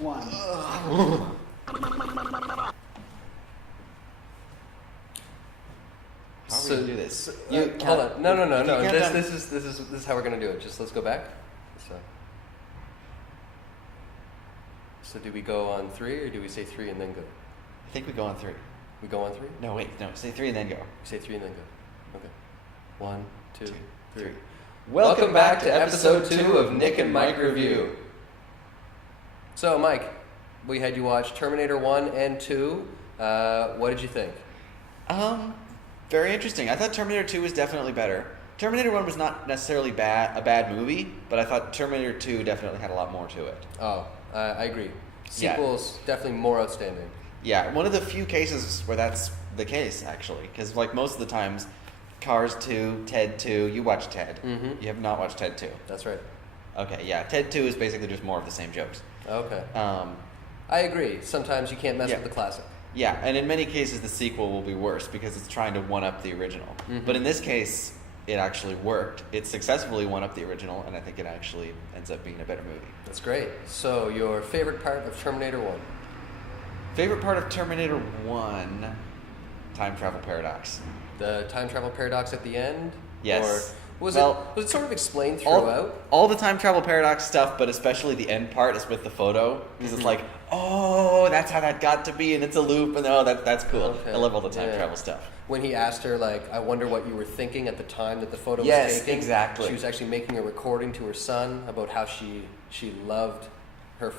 one. How are we gonna do this? Hold on. No. This This is how we're gonna do it. Just let's go back. So do we go on 3 or do we say 3 and then go? I think we go on 3. We go on 3? No, wait. No, say 3 and then go. Say 3 and then go. Okay. 1, 2, 3. Welcome back to episode 2 of Nick and Mike Review. So, Mike, we had you watch Terminator 1 and 2. What did you think? Very interesting. I thought Terminator 2 was definitely better. Terminator 1 was not necessarily a bad movie, but I thought Terminator 2 definitely had a lot more to it. Oh, I agree. Sequels, definitely more outstanding. Yeah, one of the few cases where that's the case, actually. Because, like, most of the times, Cars 2, Ted 2, you watch Ted. Mm-hmm. You have not watched Ted 2. That's right. Okay, yeah. Ted 2 is basically just more of the same jokes. Okay. I agree. Sometimes you can't mess with the classic. Yeah, and in many cases, the sequel will be worse because it's trying to one-up the original. Mm-hmm. But in this case, it actually worked. It successfully one-upped the original, and I think it actually ends up being a better movie. That's great. So, your favorite part of Terminator 1? Favorite part of Terminator 1, time travel paradox. The time travel paradox at the end? Yes. Or was it sort of explained throughout? All the time travel paradox stuff, but especially the end part is with the photo. Because it's like, oh, that's how that got to be, and it's a loop, and oh, that's cool. Okay. I love all the time travel stuff. When he asked her, like, I wonder what you were thinking at the time that the photo was taken. Yes, exactly. She was actually making a recording to her son about how she loved her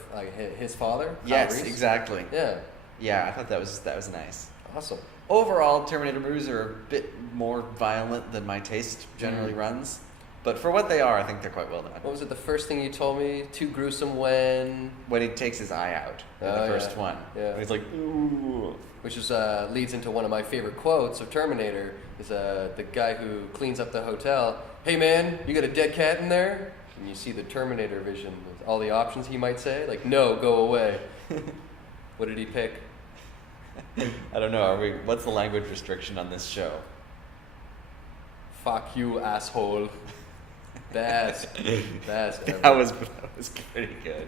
his father. Yes, exactly. Yeah. Yeah, I thought that was nice. Awesome. Overall, Terminator movies are a bit more violent than my taste generally runs. But for what they are, I think they're quite well done. What was it, the first thing you told me? Too gruesome when he takes his eye out in the first one. Yeah. And he's like, ooh. Which is leads into one of my favorite quotes of Terminator, is the guy who cleans up the hotel. Hey man, you got a dead cat in there? And you see the Terminator vision, all the options he might say, like, no, go away. What did he pick? I don't know. What's the language restriction on this show? Fuck you, asshole. Best ever. That was pretty good.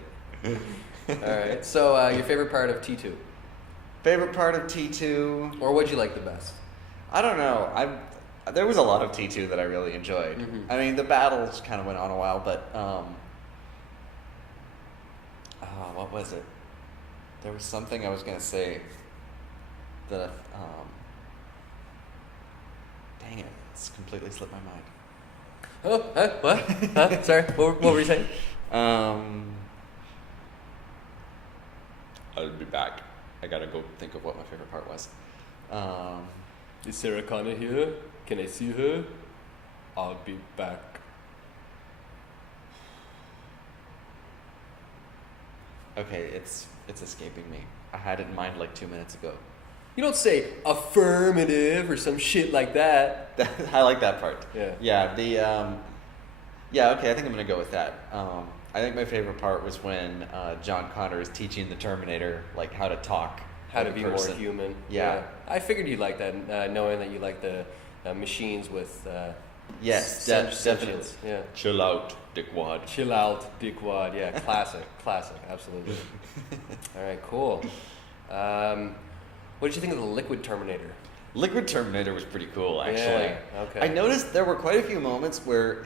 All right. So, your favorite part of T2? Favorite part of T2? Or what'd you like the best? I don't know. There was a lot of T2 that I really enjoyed. Mm-hmm. I mean, the battles kind of went on a while, but what was it? There was something I was gonna say that dang it, it's completely slipped my mind. Oh, what? Sorry, what were you saying? I'll be back. I gotta go think of what my favorite part was. Is Sarah Connor here? Can I see her? I'll be back. Okay, it's escaping me. I had it in mind like 2 minutes ago. You don't say affirmative or some shit like that. I like that part. Yeah. Yeah, okay, I think I'm going to go with that. I think my favorite part was when John Connor is teaching the Terminator, like, how to talk. How to be more human. Yeah. I figured you'd like that, knowing that you like the machines with yes, definitely. Yeah. Chill out, dickwad. Chill out, dickwad. Yeah, classic, absolutely. All right, cool. What did you think of the Liquid Terminator? Liquid Terminator was pretty cool, actually. Yeah, okay. I noticed there were quite a few moments where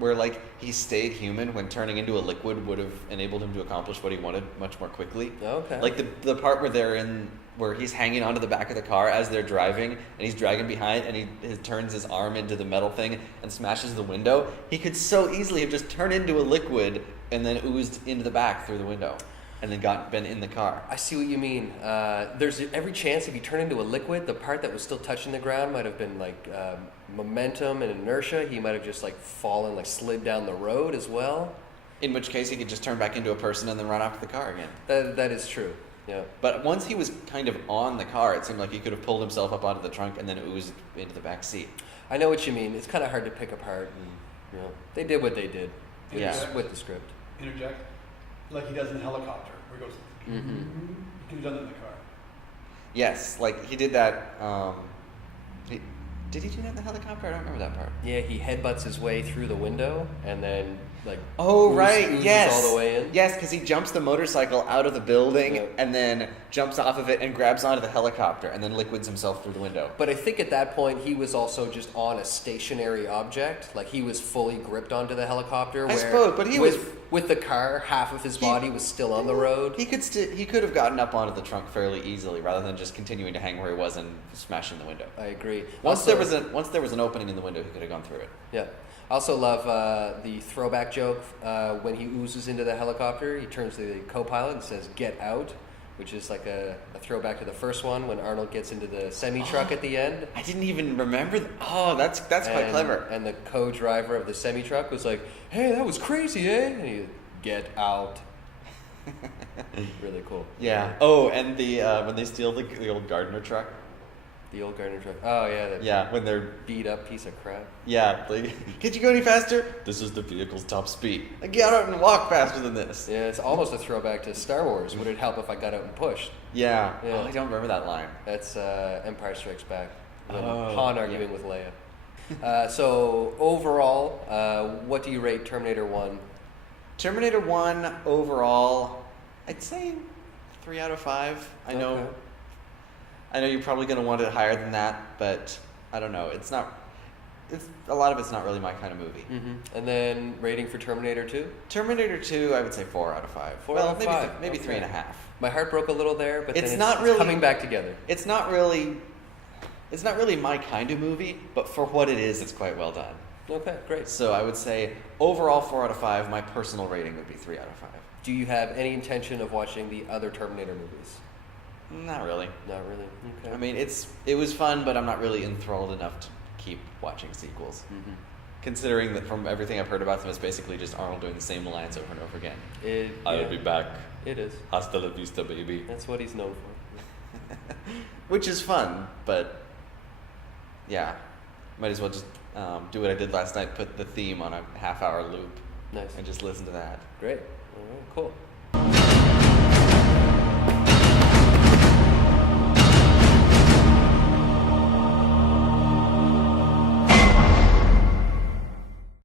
like he stayed human when turning into a liquid would have enabled him to accomplish what he wanted much more quickly. Okay. Like the part where he's hanging onto the back of the car as they're driving and he's dragging behind and he turns his arm into the metal thing and smashes the window. He could so easily have just turned into a liquid and then oozed into the back through the window. And then been in the car. I see what you mean. There's every chance if you turn into a liquid, the part that was still touching the ground might have been like momentum and inertia. He might have just like fallen, like slid down the road as well. In which case he could just turn back into a person and then run after the car again. That is true. Yeah. But once he was kind of on the car, it seemed like he could have pulled himself up out of the trunk and then oozed into the back seat. I know what you mean. It's kind of hard to pick apart. And, they did what they did. With the script. Interject. Like he does in the helicopter, where he goes, he could have done it in the car. Yes, like he did that. Did he do that in the helicopter? I don't remember that part. Yeah, he headbutts his way through the window and then like Right, yes. all the way in. Yes, because he jumps the motorcycle out of the building Yep. and then jumps off of it and grabs onto the helicopter and then liquids himself through the window. But I think at that point he was also just on a stationary object, like he was fully gripped onto the helicopter. I Where suppose, but he with the car, half of his body was still on the road. He could have gotten up onto the trunk fairly easily rather than just continuing to hang where he was and smashing the window. I agree. Once Also, there was an opening in the window, he could have gone through it. Yeah. I also love the throwback joke when he oozes into the helicopter. He turns to the co-pilot and says, "Get out," which is like a throwback to the first one when Arnold gets into the semi-truck at the end. I didn't even remember. That's quite clever. And the co-driver of the semi-truck was like, "Hey, that was crazy, eh?" And he, "Get out." Really cool. Yeah. Oh, and the when they steal the old Gardner truck. The old Gardner truck. Oh, yeah. That Yeah, when they're beat up piece of crap. yeah, like, can't you go any faster? This is the vehicle's top speed. Like, get out and walk faster than this. Yeah, it's almost a throwback to Star Wars. Would it help if I got out and pushed? Yeah. Yeah. Oh, I don't remember that line. That's Empire Strikes Back. When Oh, Han arguing with Leia. So overall, what do you rate Terminator 1? Terminator 1 overall, I'd say 3 out of 5. Okay. I know you're probably going to want it higher than that, but I don't know. It's a lot of it's not really my kind of movie. Mm-hmm. And then rating for Terminator 2? Terminator 2, I would say 4 out of 5. 4 out of 5. Maybe Okay. 3.5. My heart broke a little there, but It's then not it's really- coming back together. It's not really my kind of movie, but for what it is, it's quite well done. Okay, great. So I would say overall 4 out of 5. My personal rating would be 3 out of 5. Do you have any intention of watching the other Terminator movies? Not really. Not really. Okay. I mean, it was fun, but I'm not really enthralled enough to keep watching sequels. Mhm. Considering that from everything I've heard about them, it's basically just Arnold doing the same lines over and over again. Yeah, back. It is. Hasta la vista, baby. That's what he's known for. Which is fun, but yeah, might as well just do what I did last night, put the theme on a half-hour loop Nice. and just listen to that. Great. All right, cool.